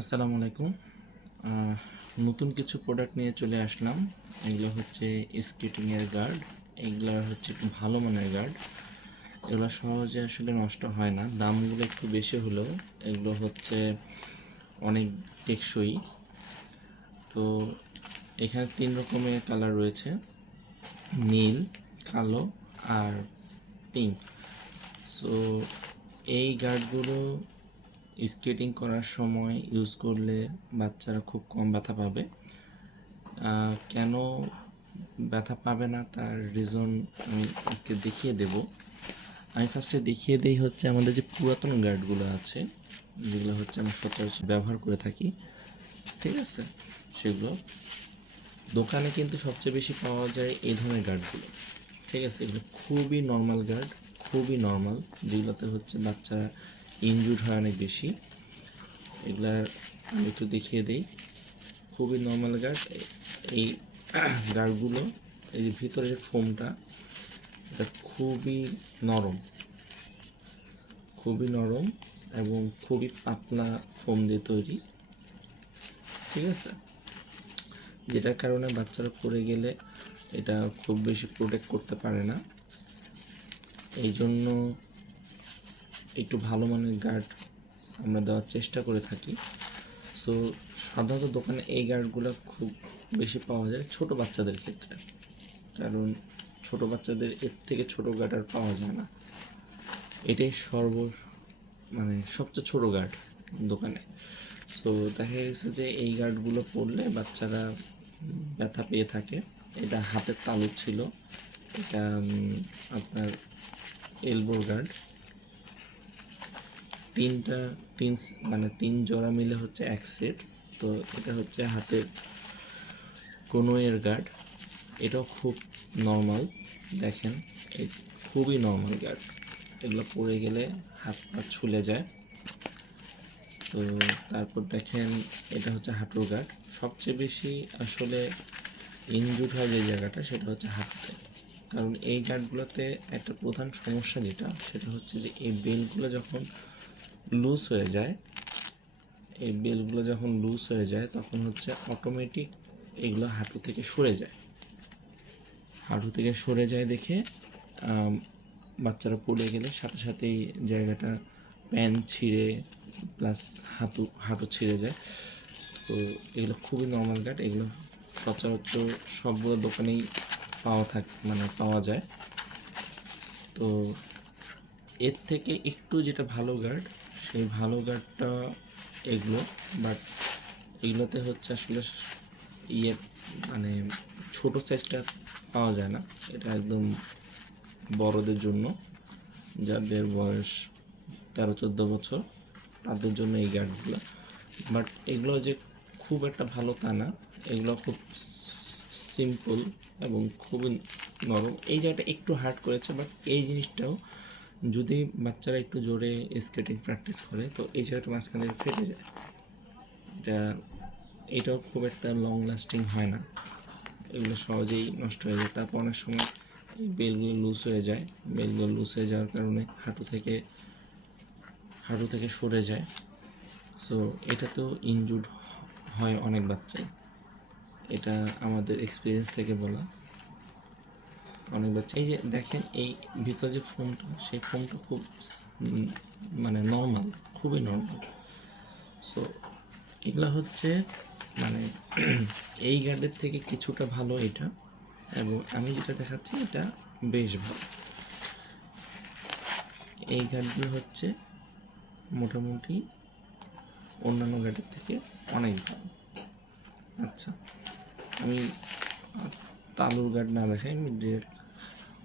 আসসালামু আলাইকুম। নতুন কিছু প্রোডাক্ট নিয়ে চলে আসলাম। এগুলো হচ্ছে স্কেটিংয়ের গার্ড এগুলো হচ্ছে একটু ভালো মানের গার্ড এগুলো সহজে আসলে নষ্ট হয় না। দামগুলো একটু বেশি হলেও এগুলো হচ্ছে অনেক টেকসই। তো এখানে তিন রকমের কালার রয়েছে। নীল, কালো আর পিঙ্ক সো এই গার্ডগুলো স্কেটিং করার সময় ইউজ করলে বাচ্চারা খুব কম ব্যথা পাবে। কেন ব্যথা পাবে না তার রিজন আমি আজকে দেখিয়ে দেব। আমি ফার্স্টে দেখিয়ে দিই হচ্ছে আমাদের যে পুরাতন গার্ডগুলো আছে, যেগুলো হচ্ছে আমরা সচরাচর ব্যবহার করে থাকি, ঠিক আছে? সেগুলো দোকানে কিন্তু সবচেয়ে বেশি পাওয়া যায় এই ধরনের গার্ডগুলো ঠিক আছে? এগুলো খুবই নর্মাল গার্ড খুবই নর্মাল যেগুলোতে হচ্ছে বাচ্চারা ইনজুর হয় অনেক বেশি। এগুলা আমি একটু দেখিয়ে দিই। খুবই নর্মাল গার্ড এই গার্ডগুলো এই যে ভিতরে ফোমটা, এটা খুবই নরম। খুবই নরম এবং খুবই পাতলা ফোম দিয়ে তৈরি। ঠিক আছে? যেটার কারণে বাচ্চারা পড়ে গেলে এটা খুব বেশি প্রোটেক্ট করতে পারে না। এই জন্য একটু ভালো মানের গার্ড আমরা দেওয়ার চেষ্টা করে থাকি। সো সাধারণত দোকানে এই গার্ডগুলো খুব বেশি পাওয়া যায় ছোট বাচ্চাদের ক্ষেত্রে। কারণ ছোট বাচ্চাদের এর থেকে ছোট গার্ড আর পাওয়া যায় না। এটাই সর্ব মানে সবচেয়ে ছোট গার্ড দোকানে। সো দেখা গেছে যে এই গার্ডগুলো পরলে বাচ্চারা ব্যথা পেয়ে থাকে। এটা হাতের তালু ছিল। এটা আপনার এলবোর গার্ড তিনটা, তিন মানে তিন জোড়া মিলে হচ্ছে এক সেট তো এটা হচ্ছে হাতের কোনো এর গার্ড এটাও খুব নর্মাল দেখেন, এই খুবই নর্মাল গার্ড এগুলো পরে গেলে হাত পা ছুলে যায়। তো তারপর দেখেন, এটা হচ্ছে হাঁটুর গার্ড সবচেয়ে বেশি আসলে ইনজুর হয় যে জায়গাটা, সেটা হচ্ছে হাঁটুতে। কারণ এই গার্ডগুলোতে একটা প্রধান সমস্যা যেটা, সেটা হচ্ছে যে এই বেলগুলো যখন লুজ হয়ে যায়, এই বেলগুলো যখন লুজ হয়ে যায়, তখন হচ্ছে অটোমেটিক এগুলো হাঁটু থেকে সরে যায়। হাঁটু থেকে সরে যায় দেখে বাচ্চারা পড়ে গেলে সাথে সাথেই জায়গাটা প্যান ছিঁড়ে প্লাস হাঁটু হাঁটু ছিঁড়ে যায়। তো এগুলো খুবই নর্মাল গার্ড এগুলো সচরাচর সবগুলো দোকানেই পাওয়া থাক মানে পাওয়া যায়। তো এর থেকে একটু যেটা ভালো গার্ড সেই ভালো গার্ডটা এগুলো বাট এগুলোতে হচ্ছে আসলে ইয়ে মানে ছোট সাইজটা পাওয়া যায় না। এটা একদম বড়দের জন্য, যাদের বয়স তেরো, চোদ্দ বছর, তাদের জন্য এই গার্ডগুলো বাট এগুলো যে খুব একটা ভালো তা না, এগুলো খুব সিম্পল এবং খুবই নরম। এই জায়গাটা একটু হার্ড করেছে বাট এই জিনিসটাও যদি বাচ্চারা একটু জোরে স্কেটিং প্র্যাকটিস করে, তো এই জায়গাটা মাঝখানে ফেটে যায়। এটা, এটাও খুব একটা লং লাস্টিং হয় না। এগুলো সহজেই নষ্ট হয়ে যায়। তারপর অনেক সময় এই বেলগুলো লুজ হয়ে যায়। বেলগুলো লুজ হয়ে যাওয়ার কারণে হাঁটু থেকে হাঁটু থেকে সরে যায়। সো এটা তো ইনজুর্ড হয় অনেক বাচ্চাই। এটা আমাদের এক্সপিরিয়েন্স থেকে বলা। অনেক বাচ্চা। এই যে দেখেন, এই ভিতরে যে ফোনটা, সেই ফোনটা খুব মানে নর্মাল খুবই নর্মাল সো এগুলা হচ্ছে মানে এই গার্ডের থেকে কিছুটা ভালো এটা, এবং আমি যেটা দেখাচ্ছি, এটা বেশ ভালো। এই গার্ডগুলো হচ্ছে মোটামুটি অন্যান্য গার্ডের থেকে অনেক ভালো। আচ্ছা আমি তালুর গার্ড না দেখাই, আমি ডিরেক্ট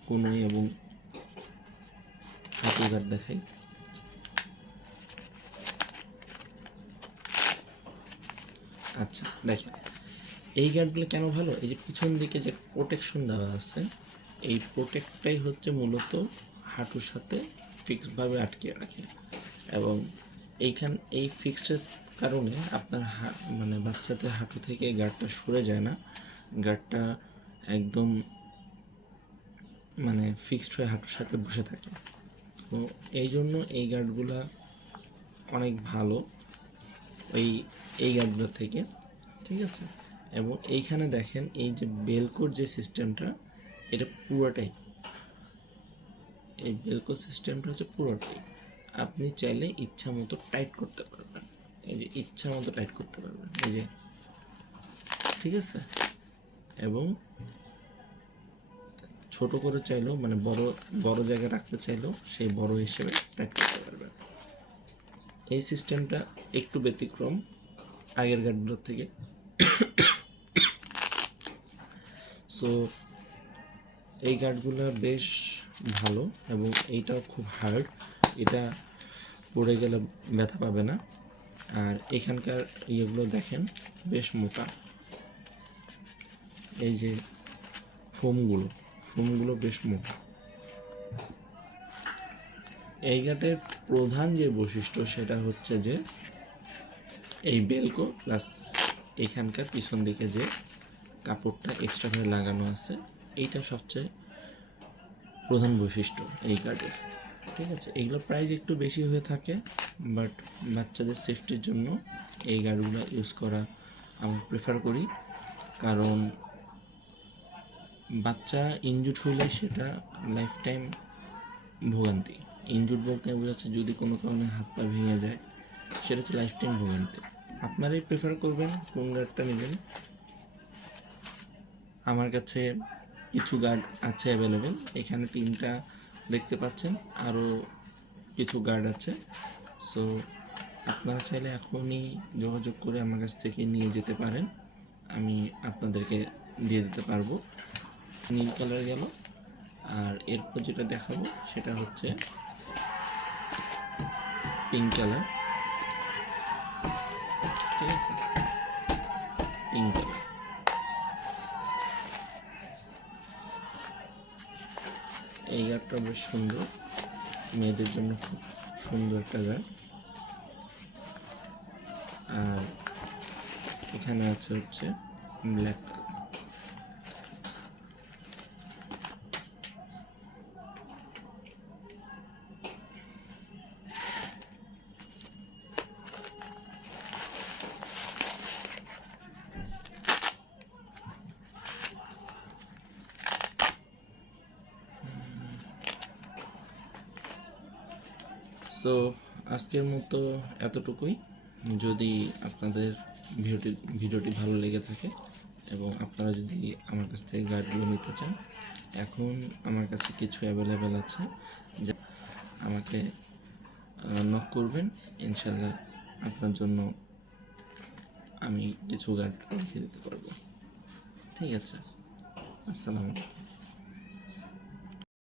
কোনোই এবং গার্ড দেখাই। আচ্ছা দেখেন এই গার্ডগুলো কেন ভালো? এই যে পিছন দিকে যে প্রোটেকশন দেওয়া আছে, এই প্রোটেক্টটাই হচ্ছে মূলত হাঁটুর সাথে ফিক্সডভাবে আটকে রাখে। এবং এইখান, এই ফিক্সডের কারণে আপনার হা- মানে বাচ্চাদের হাঁটু থেকে গার্ডটা সরে যায় না। গার্ডটা একদম মানে ফিক্সড হয়ে হাঁটুর সাথে বসে থাকে। তো এই জন্য এই গার্ডগুলা অনেক ভালো ওই এই গার্ডগুলো থেকে, ঠিক আছে? এবং এইখানে দেখেন এই যে বেলকোর যে সিস্টেমটা এটা পুরোটাই এই বেলকো সিস্টেমটা হচ্ছে পুরোটাই আপনি চাইলে ইচ্ছা মতো টাইট করতে পারবেন। এই যে ইচ্ছা মতো টাইট করতে পারবেন। এই যে, ঠিক আছে? এবং ছোট করে চাইলেও মানে বড় বড় জায়গায় রাখতে চাইলেও সেই বড় হিসেবে টাইট করতে পারবেন এই সিস্টেমটা একটু ব্যতিক্রম আগের গাড়িগুলোর থেকে। সো এই গার্ডগুলো বেশ ভালো এবং এইটাও খুব হার্ড এটা পড়ে গেলে ব্যথা পাবে না। আর এখানকার ইয়েগুলো দেখেন, বেশ মোটা। এই যে ফোমগুলো ফোমগুলো বেশ মোটা। এই গাটের প্রধান যে বৈশিষ্ট্য সেটা হচ্ছে যে এই বেলকো প্লাস এখানকার পিছন দিকে যে কাপড়টা এক্সট্রা করে লাগানো আছে, এইটা সবচেয়ে প্রধান বৈশিষ্ট্য এই গার্ডের ঠিক আছে? এগুলোর প্রাইস একটু বেশি হয়ে থাকে বাট বাচ্চাদের সেফটির জন্য এই গার্ডগুলো ইউজ করা আমি প্রেফার করি। কারণ বাচ্চা ইনজুড হইলে সেটা লাইফ টাইম ভোগান্তি। ইনজুড বলতে বোঝাচ্ছে যদি কোনো কারণে হাত পা ভেঙে যায়, সেটা হচ্ছে লাইফ টাইম ভোগান্তি। আপনারাই প্রেফার করবেন কোন গার্ডটা নেবেন? আমার কাছে কিছু গার্ড আছে অ্যাভেলেবেল এখানে তিনটা দেখতে পাচ্ছেন আরও কিছু গার্ড আছে। সো আপনারা চাইলে এখনই যোগাযোগ করে আমার কাছ থেকে নিয়ে যেতে পারেন, আমি আপনাদেরকে দিয়ে দিতে পারব। নীল কালার গেল। আর এরপর যেটা দেখাবো, সেটা হচ্ছে পিঙ্ক কালার ঠিক আছে? পিঙ্ক কালার এই গাড়টা বেশ সুন্দর। মেয়েদের জন্য খুব সুন্দর একটা গাড় আর এখানে আছে হচ্ছে ব্ল্যাক সো আজকের মতো এতটুকুই। যদি আপনাদের ভিডিওটি ভিডিওটি ভালো লেগে থাকে এবং আপনারা যদি আমার কাছ থেকে গাইডগুলো নিতে চান, এখন আমার কাছে কিছু অ্যাভেলেবেল আছে যা আমাকে নক করবেন। ইনশাল্লাহ আপনার জন্য আমি কিছু গাইড লিখে দিতে পারব। ঠিক আছে। আসসালামু আলাইকুম।